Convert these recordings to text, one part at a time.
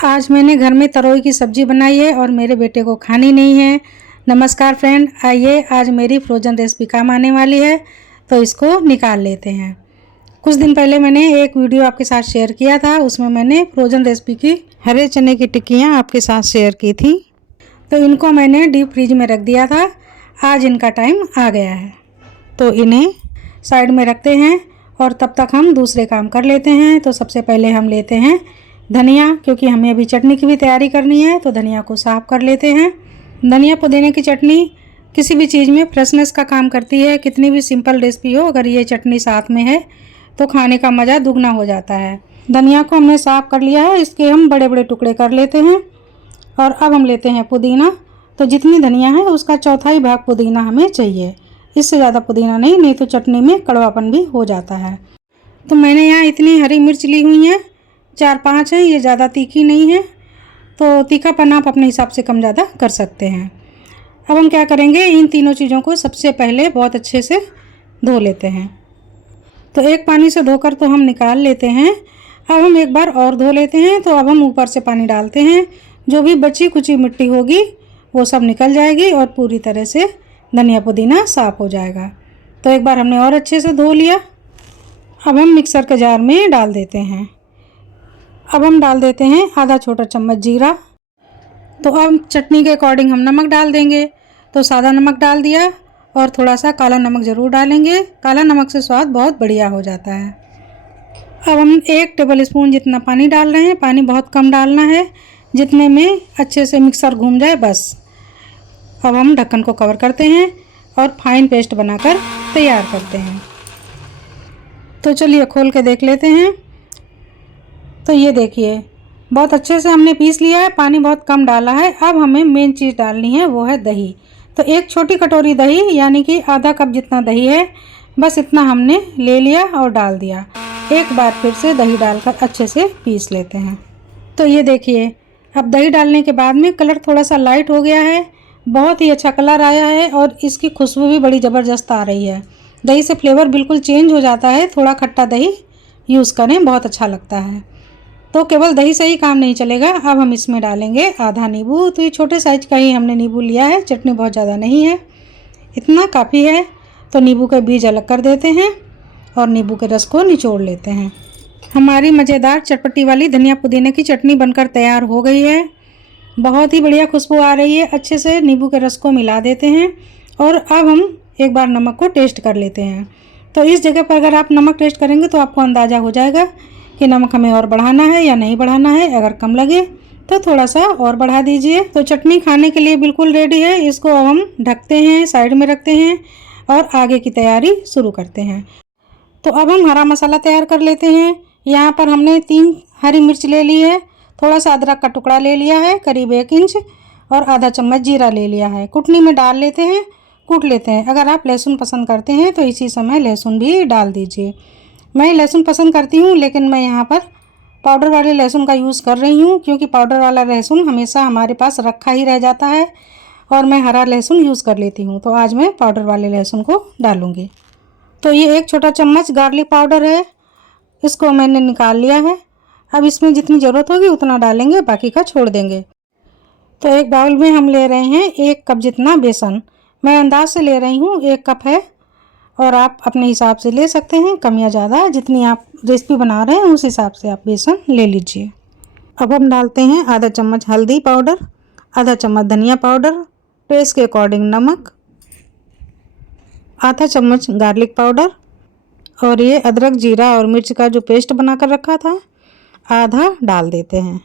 आज मैंने घर में तरोई की सब्ज़ी बनाई है और मेरे बेटे को खानी नहीं है। नमस्कार फ्रेंड, आइए आज मेरी फ्रोज़न रेसिपी काम आने वाली है, तो इसको निकाल लेते हैं। कुछ दिन पहले मैंने एक वीडियो आपके साथ शेयर किया था, उसमें मैंने फ्रोज़न रेसिपी की हरे चने की टिक्कियाँ आपके साथ शेयर की थी। तो इनको मैंने डीप फ्रीज में रख दिया था। आज इनका टाइम आ गया है, तो इन्हें साइड में रखते हैं और तब तक हम दूसरे काम कर लेते हैं। तो सबसे पहले हम लेते हैं धनिया, क्योंकि हमें अभी चटनी की भी तैयारी करनी है, तो धनिया को साफ़ कर लेते हैं। धनिया पुदीने की चटनी किसी भी चीज़ में फ्रेशनेस का काम करती है। कितनी भी सिंपल रेसिपी हो, अगर ये चटनी साथ में है तो खाने का मज़ा दुगना हो जाता है। धनिया को हमने साफ़ कर लिया है, इसके हम बड़े बड़े टुकड़े कर लेते हैं। और अब हम लेते हैं पुदीना। तो जितनी धनिया है उसका चौथाई भाग पुदीना हमें चाहिए, इससे ज़्यादा पुदीना नहीं तो चटनी में कड़वापन भी हो जाता है। तो मैंने यहाँ इतनी हरी मिर्च ली हुई है, 4-5 है, ये ज़्यादा तीखी नहीं है, तो तीखापन आप अपने हिसाब से कम ज़्यादा कर सकते हैं। अब हम क्या करेंगे, इन तीनों चीज़ों को सबसे पहले बहुत अच्छे से धो लेते हैं। तो एक पानी से धोकर तो हम निकाल लेते हैं। अब हम एक बार और धो लेते हैं। तो अब हम ऊपर से पानी डालते हैं, जो भी बची कुची मिट्टी होगी वो सब निकल जाएगी और पूरी तरह से धनिया पुदीना साफ़ हो जाएगा। तो एक बार हमने और अच्छे से धो लिया। अब हम मिक्सर के जार में डाल देते हैं। अब हम डाल देते हैं आधा छोटा चम्मच जीरा। तो अब चटनी के अकॉर्डिंग हम नमक डाल देंगे। तो सादा नमक डाल दिया और थोड़ा सा काला नमक ज़रूर डालेंगे, काला नमक से स्वाद बहुत बढ़िया हो जाता है। अब हम 1 टेबल स्पून जितना पानी डाल रहे हैं। पानी बहुत कम डालना है, जितने में अच्छे से मिक्सर घूम जाए बस। अब हम ढक्कन को कवर करते हैं और फाइन पेस्ट बनाकर तैयार करते हैं। तो चलिए खोल के देख लेते हैं। तो ये देखिए, बहुत अच्छे से हमने पीस लिया है, पानी बहुत कम डाला है। अब हमें मेन चीज़ डालनी है, वो है दही। तो 1 छोटी कटोरी दही, यानी कि आधा कप जितना दही है, बस इतना हमने ले लिया और डाल दिया। एक बार फिर से दही डालकर अच्छे से पीस लेते हैं। तो ये देखिए, अब दही डालने के बाद में कलर थोड़ा सा लाइट हो गया है, बहुत ही अच्छा कलर आया है और इसकी खुशबू भी बड़ी ज़बरदस्त आ रही है। दही से फ्लेवर बिल्कुल चेंज हो जाता है। थोड़ा खट्टा दही यूज़ करें, बहुत अच्छा लगता है। तो केवल दही से ही काम नहीं चलेगा। अब हम इसमें डालेंगे आधा नींबू। तो ये छोटे साइज का ही हमने नींबू लिया है, चटनी बहुत ज़्यादा नहीं है, इतना काफ़ी है। तो नींबू के बीज अलग कर देते हैं और नींबू के रस को निचोड़ लेते हैं। हमारी मज़ेदार चटपटी वाली धनिया पुदीने की चटनी बनकर तैयार हो गई है। बहुत ही बढ़िया खुशबू आ रही है। अच्छे से नींबू के रस को मिला देते हैं और अब हम एक बार नमक को टेस्ट कर लेते हैं। तो इस जगह पर अगर आप नमक टेस्ट करेंगे तो आपको अंदाज़ा हो जाएगा कि नमक हमें और बढ़ाना है या नहीं बढ़ाना है। अगर कम लगे तो थोड़ा सा और बढ़ा दीजिए। तो चटनी खाने के लिए बिल्कुल रेडी है। इसको अब हम ढकते हैं, साइड में रखते हैं और आगे की तैयारी शुरू करते हैं। तो अब हम हरा मसाला तैयार कर लेते हैं। यहाँ पर हमने 3 हरी मिर्च ले ली है, थोड़ा सा अदरक का टुकड़ा ले लिया है करीब 1 इंच, और आधा चम्मच जीरा ले लिया है। कुटनी में डाल लेते हैं, कूट लेते हैं। अगर आप लहसुन पसंद करते हैं तो इसी समय लहसुन भी डाल दीजिए। मैं लहसुन पसंद करती हूँ, लेकिन मैं यहाँ पर पाउडर वाले लहसुन का यूज़ कर रही हूँ, क्योंकि पाउडर वाला लहसुन हमेशा हमारे पास रखा ही रह जाता है और मैं हरा लहसुन यूज़ कर लेती हूँ। तो आज मैं पाउडर वाले लहसुन को डालूँगी। तो ये 1 छोटा चम्मच गार्लिक पाउडर है, इसको मैंने निकाल लिया है। अब इसमें जितनी ज़रूरत होगी उतना डालेंगे, बाकी का छोड़ देंगे। तो एक बाउल में हम ले रहे हैं 1 कप जितना बेसन। मैं अंदाज से ले रही हूँ, 1 कप है और आप अपने हिसाब से ले सकते हैं, कम या ज़्यादा, जितनी आप रेसिपी बना रहे हैं उस हिसाब से आप बेसन ले लीजिए। अब हम डालते हैं आधा चम्मच हल्दी पाउडर, आधा चम्मच धनिया पाउडर, टेस्ट के अकॉर्डिंग नमक, आधा चम्मच गार्लिक पाउडर, और ये अदरक जीरा और मिर्च का जो पेस्ट बना कर रखा था आधा डाल देते हैं।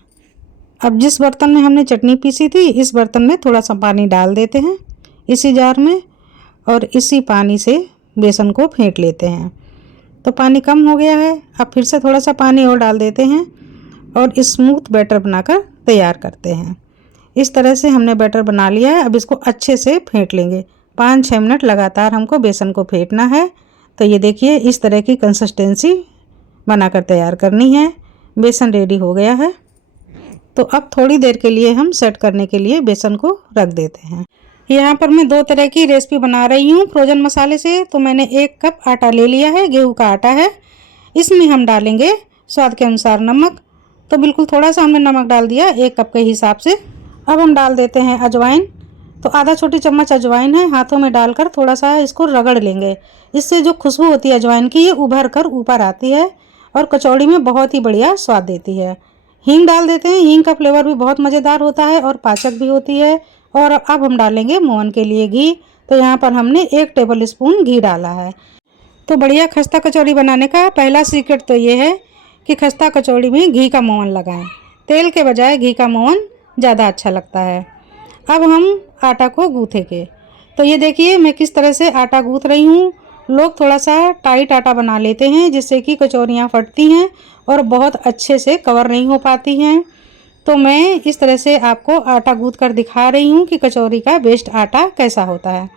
अब जिस बर्तन में हमने चटनी पीसी थी, इस बर्तन में थोड़ा सा पानी डाल देते हैं इसी जार में, और इसी पानी से बेसन को फेंट लेते हैं। तो पानी कम हो गया है, अब फिर से थोड़ा सा पानी और डाल देते हैं और स्मूथ बैटर बनाकर तैयार करते हैं। इस तरह से हमने बैटर बना लिया है। अब इसको अच्छे से फेंट लेंगे। 5-6 मिनट लगातार हमको बेसन को फेंटना है। तो ये देखिए, इस तरह की कंसिस्टेंसी बनाकर तैयार करनी है। बेसन रेडी हो गया है। तो अब थोड़ी देर के लिए हम सेट करने के लिए बेसन को रख देते हैं। यहाँ पर मैं 2 तरह की रेसिपी बना रही हूँ फ्रोजन मसाले से। तो मैंने 1 कप आटा ले लिया है, गेहूँ का आटा है। इसमें हम डालेंगे स्वाद के अनुसार नमक, तो बिल्कुल थोड़ा सा हमने नमक डाल दिया 1 कप के हिसाब से। अब हम डाल देते हैं अजवाइन। तो आधा छोटी चम्मच अजवाइन है, हाथों में डालकर थोड़ा सा इसको रगड़ लेंगे। इससे जो खुशबू होती है अजवाइन की, ये उभर कर ऊपर आती है और कचौड़ी में बहुत ही बढ़िया स्वाद देती है। हींग डाल देते हैं, हींग का फ्लेवर भी बहुत मज़ेदार होता है और पाचक भी होती है। और अब हम डालेंगे मोहन के लिए घी। तो यहाँ पर हमने 1 टेबल स्पून घी डाला है। तो बढ़िया खस्ता कचौड़ी बनाने का पहला सीक्रेट तो ये है कि खस्ता कचौड़ी में घी का मोहन लगाएं। तेल के बजाय घी का मोहन ज़्यादा अच्छा लगता है। अब हम आटा को गूँथेंगे। तो ये देखिए मैं किस तरह से आटा गूँथ रही हूँ। लोग थोड़ा सा टाइट आटा बना लेते हैं जिससे कि कचौरियाँ फटती हैं और बहुत अच्छे से कवर नहीं हो पाती हैं। तो मैं इस तरह से आपको आटा गूँथ कर दिखा रही हूँ कि कचौरी का बेस्ट आटा कैसा होता है।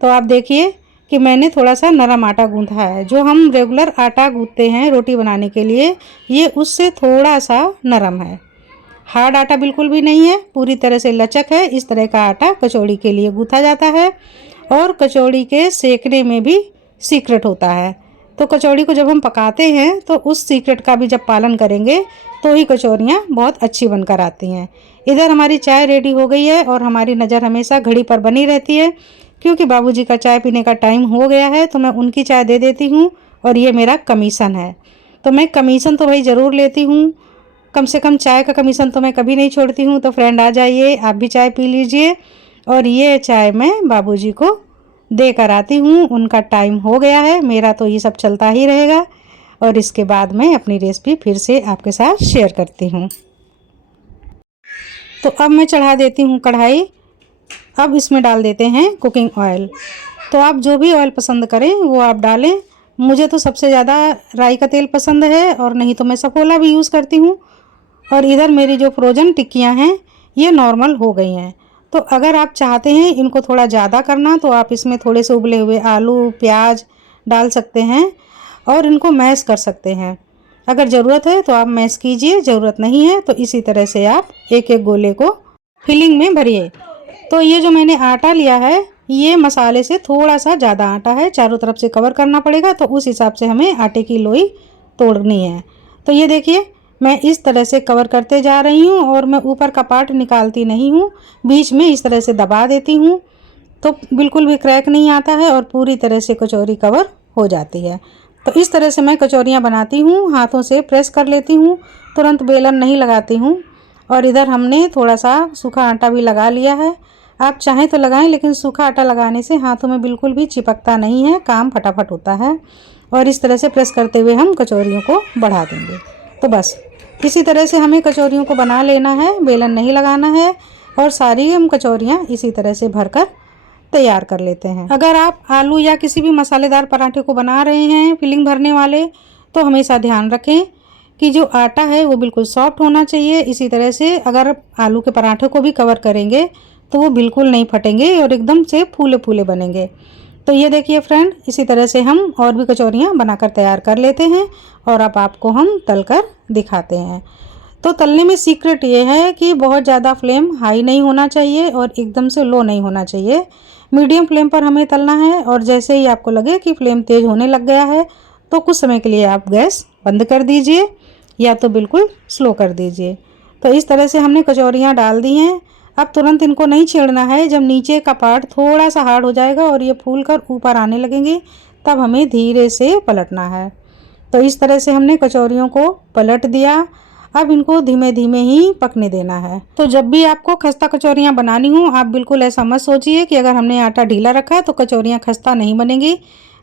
तो आप देखिए कि मैंने थोड़ा सा नरम आटा गूँथा है। जो हम रेगुलर आटा गूँथते हैं रोटी बनाने के लिए, ये उससे थोड़ा सा नरम है। हार्ड आटा बिल्कुल भी नहीं है, पूरी तरह से लचक है। इस तरह का आटा कचौड़ी के लिए गूँथा जाता है और कचौड़ी के सेकने में भी सीक्रेट होता है। तो कचौड़ी को जब हम पकाते हैं तो उस सीक्रेट का भी जब पालन करेंगे तो ही कचौरियाँ बहुत अच्छी बनकर आती हैं। इधर हमारी चाय रेडी हो गई है और हमारी नज़र हमेशा घड़ी पर बनी रहती है, क्योंकि बाबूजी का चाय पीने का टाइम हो गया है तो मैं उनकी चाय दे देती हूँ और ये मेरा कमीशन है। तो मैं कमीशन तो भाई ज़रूर लेती हूँ, कम से कम चाय का कमीशन तो मैं कभी नहीं छोड़ती हूँ। तो फ्रेंड आ जाइए, आप भी चाय पी लीजिए। और ये चाय मैं बाबूजी को दे कर आती हूँ, उनका टाइम हो गया है, मेरा तो ये सब चलता ही रहेगा। और इसके बाद मैं अपनी रेसिपी फिर से आपके साथ शेयर करती हूँ। तो अब मैं चढ़ा देती हूँ कढ़ाई। अब इसमें डाल देते हैं कुकिंग ऑयल। तो आप जो भी ऑयल पसंद करें वो आप डालें। मुझे तो सबसे ज़्यादा राई का तेल पसंद है और नहीं तो मैं सफोला भी यूज़ करती हूँ। और इधर मेरी जो फ्रोज़न टिक्कियाँ हैं ये नॉर्मल हो गई हैं। तो अगर आप चाहते हैं इनको थोड़ा ज़्यादा करना तो आप इसमें थोड़े से उबले हुए आलू प्याज डाल सकते हैं और इनको मैश कर सकते हैं। अगर ज़रूरत है तो आप मैश कीजिए, ज़रूरत नहीं है तो इसी तरह से आप एक एक गोले को फिलिंग में भरिए। तो ये जो मैंने आटा लिया है ये मसाले से थोड़ा सा ज़्यादा आटा है, चारों तरफ से कवर करना पड़ेगा, तो उस हिसाब से हमें आटे की लोई तोड़नी है। तो ये देखिए मैं इस तरह से कवर करते जा रही हूँ और मैं ऊपर का पार्ट निकालती नहीं हूँ, बीच में इस तरह से दबा देती हूँ तो बिल्कुल भी क्रैक नहीं आता है और पूरी तरह से कचौरी कवर हो जाती है। तो इस तरह से मैं कचौरियाँ बनाती हूँ, हाथों से प्रेस कर लेती हूँ, तुरंत बेलन नहीं लगाती हूँ। और इधर हमने थोड़ा सा सूखा आटा भी लगा लिया है, आप चाहें तो लगाएं, लेकिन सूखा आटा लगाने से हाथों में बिल्कुल भी चिपकता नहीं है, काम फटाफट होता है। और इस तरह से प्रेस करते हुए हम कचौरियों को बढ़ा देंगे। तो बस इसी तरह से हमें कचौरियों को बना लेना है, बेलन नहीं लगाना है और सारी हम कचौरियाँ इसी तरह से भरकर तैयार कर लेते हैं। अगर आप आलू या किसी भी मसालेदार पराठे को बना रहे हैं फिलिंग भरने वाले, तो हमेशा ध्यान रखें कि जो आटा है वो बिल्कुल सॉफ्ट होना चाहिए। इसी तरह से अगर आलू के पराठे को भी कवर करेंगे तो वो बिल्कुल नहीं फटेंगे और एकदम से फूले फूले बनेंगे। तो ये देखिए फ्रेंड, इसी तरह से हम और भी कचौरियाँ बनाकर तैयार कर लेते हैं और अब आपको हम तलकर दिखाते हैं। तो तलने में सीक्रेट ये है कि बहुत ज़्यादा फ्लेम हाई नहीं होना चाहिए और एकदम से लो नहीं होना चाहिए, मीडियम फ्लेम पर हमें तलना है। और जैसे ही आपको लगे कि फ्लेम तेज़ होने लग गया है तो कुछ समय के लिए आप गैस बंद कर दीजिए या तो बिल्कुल स्लो कर दीजिए। तो इस तरह से हमने कचौरियाँ डाल दी हैं। अब तुरंत इनको नहीं छेड़ना है, जब नीचे का पार्ट थोड़ा सा हार्ड हो जाएगा और ये फूल कर ऊपर आने लगेंगे तब हमें धीरे से पलटना है। तो इस तरह से हमने कचौरियों को पलट दिया। अब इनको धीमे धीमे ही पकने देना है। तो जब भी आपको खस्ता कचौरियाँ बनानी हो आप बिल्कुल ऐसा मत सोचिए कि अगर हमने आटा ढीला रखा है तो कचौरियाँ खस्ता नहीं बनेंगी।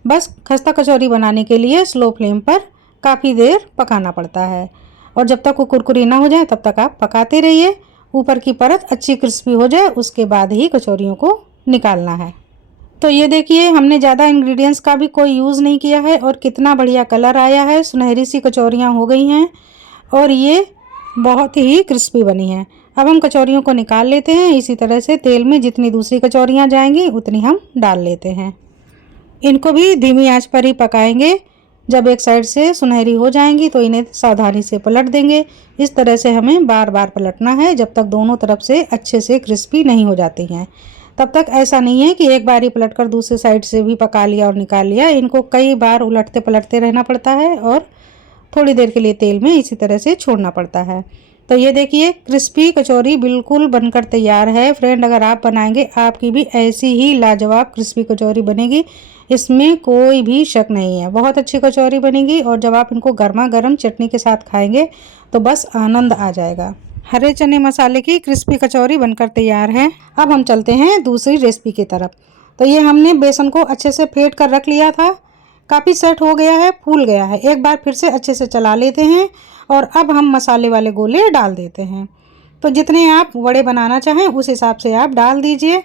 बस खस्ता कचौरी बनाने के लिए स्लो फ्लेम पर काफ़ी देर पकाना पड़ता है और जब तक वो कुरकुरी ना हो जाए तब तक आप पकाते रहिए। ऊपर की परत अच्छी क्रिस्पी हो जाए उसके बाद ही कचौरियों को निकालना है। तो ये देखिए हमने ज़्यादा इंग्रेडिएंट्स का भी कोई यूज़ नहीं किया है और कितना बढ़िया कलर आया है, सुनहरी सी कचौरियाँ हो गई हैं और ये बहुत ही क्रिस्पी बनी हैं। अब हम कचौरियों को निकाल लेते हैं। इसी तरह से तेल में जितनी दूसरी कचौरियाँ जाएंगी उतनी हम डाल लेते हैं। इनको भी धीमी आंच पर ही पकाएंगे। जब एक साइड से सुनहरी हो जाएंगी तो इन्हें सावधानी से पलट देंगे। इस तरह से हमें बार बार पलटना है जब तक दोनों तरफ से अच्छे से क्रिस्पी नहीं हो जाती हैं। तब तक ऐसा नहीं है कि एक बार ही पलटकर दूसरी साइड से भी पका लिया और निकाल लिया। इनको कई बार उलटते पलटते रहना पड़ता है और थोड़ी देर के लिए तेल में इसी तरह से छोड़ना पड़ता है। तो ये देखिए क्रिस्पी कचौरी बिल्कुल बनकर तैयार है। फ्रेंड अगर आप बनाएंगे आपकी भी ऐसी ही लाजवाब क्रिस्पी कचौरी बनेगी, इसमें कोई भी शक नहीं है। बहुत अच्छी कचौरी बनेगी और जब आप इनको गर्मा गर्म चटनी के साथ खाएंगे तो बस आनंद आ जाएगा। हरे चने मसाले की क्रिस्पी कचौरी बनकर तैयार है। अब हम चलते हैं दूसरी रेसिपी की तरफ। तो ये हमने बेसन को अच्छे से फेंट कर रख लिया था, काफ़ी सेट हो गया है, फूल गया है। एक बार फिर से अच्छे से चला लेते हैं और अब हम मसाले वाले गोले डाल देते हैं। तो जितने आप वड़े बनाना चाहें उस हिसाब से आप डाल दीजिए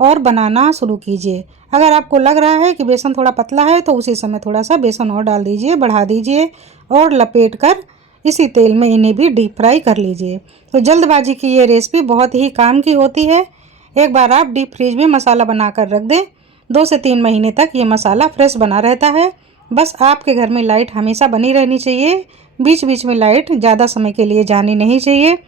और बनाना शुरू कीजिए। अगर आपको लग रहा है कि बेसन थोड़ा पतला है तो उसी समय थोड़ा सा बेसन और डाल दीजिए, बढ़ा दीजिए और लपेट कर इसी तेल में इन्हें भी डीप फ्राई कर लीजिए। तो जल्दबाजी की ये रेसिपी बहुत ही काम की होती है। एक बार आप डीप फ्रीज में मसाला बना कर रख दें, 2 से 3 महीने तक ये मसाला फ्रेश बना रहता है। बस आपके घर में लाइट हमेशा बनी रहनी चाहिए, बीच बीच में लाइट ज़्यादा समय के लिए जानी नहीं चाहिए,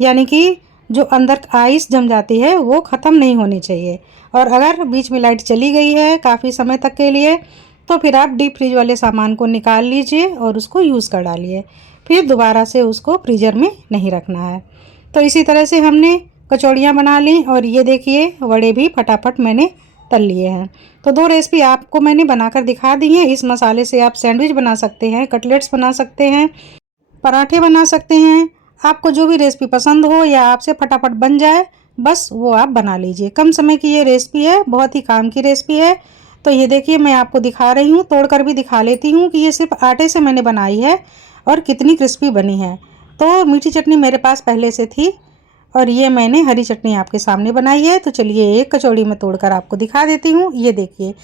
यानी कि जो अंदर आइस जम जाती है वो ख़त्म नहीं होनी चाहिए। और अगर बीच में लाइट चली गई है काफ़ी समय तक के लिए तो फिर आप डीप फ्रीज वाले सामान को निकाल लीजिए और उसको यूज़ कर डालिए, फिर दोबारा से उसको फ्रीज़र में नहीं रखना है। तो इसी तरह से हमने कचौड़ियाँ बना ली और ये देखिए वड़े भी फटाफट मैंने तल लिए हैं। तो 2 रेसिपी आपको मैंने बनाकर दिखा दी हैं। इस मसाले से आप सैंडविच बना सकते हैं, कटलेट्स बना सकते हैं, पराठे बना सकते हैं। आपको जो भी रेसिपी पसंद हो या आपसे फटाफट बन जाए बस वो आप बना लीजिए। कम समय की ये रेसिपी है, बहुत ही काम की रेसिपी है। तो ये देखिए मैं आपको दिखा रही हूँ, तोड़कर भी दिखा लेती हूँ कि ये सिर्फ आटे से मैंने बनाई है और कितनी क्रिस्पी बनी है। तो मीठी चटनी मेरे पास पहले से थी और ये मैंने हरी चटनी आपके सामने बनाई है। तो चलिए एक कचौड़ी में तोड़कर आपको दिखा देती हूँ। ये देखिए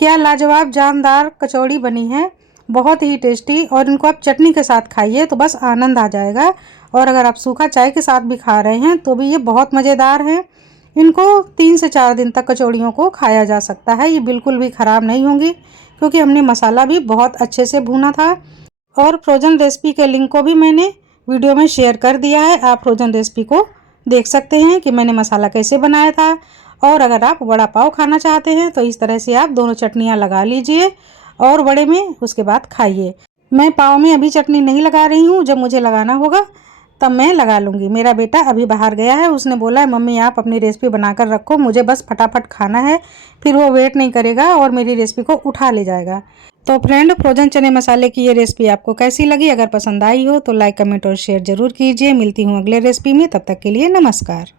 क्या लाजवाब जानदार कचौड़ी बनी है, बहुत ही टेस्टी। और इनको आप चटनी के साथ खाइए तो बस आनंद आ जाएगा। और अगर आप सूखा चाय के साथ भी खा रहे हैं तो भी ये बहुत मज़ेदार हैं। इनको 3 से 4 दिन तक कचौड़ियों को खाया जा सकता है, ये बिल्कुल भी ख़राब नहीं होंगी क्योंकि हमने मसाला भी बहुत अच्छे से भूना था। और फ्रोज़न रेसिपी के लिंक को भी मैंने वीडियो में शेयर कर दिया है, आप फ्रोज़न रेसिपी को देख सकते हैं कि मैंने मसाला कैसे बनाया था। और अगर आप वड़ा पाव खाना चाहते हैं तो इस तरह से आप दोनों चटनियाँ लगा लीजिए और वड़े में उसके बाद खाइए। मैं पाव में अभी चटनी नहीं लगा रही हूँ, जब मुझे लगाना होगा तब मैं लगा लूँगी। मेरा बेटा अभी बाहर गया है, उसने बोला है मम्मी आप अपनी रेसिपी बनाकर रखो, मुझे बस फटाफट खाना है, फिर वो वेट नहीं करेगा और मेरी रेसिपी को उठा ले जाएगा। तो फ्रेंड फ्रोजन चने मसाले की ये रेसिपी आपको कैसी लगी? अगर पसंद आई हो तो लाइक कमेंट और शेयर ज़रूर कीजिए। मिलती हूँ अगले रेसिपी में, तब तक के लिए नमस्कार।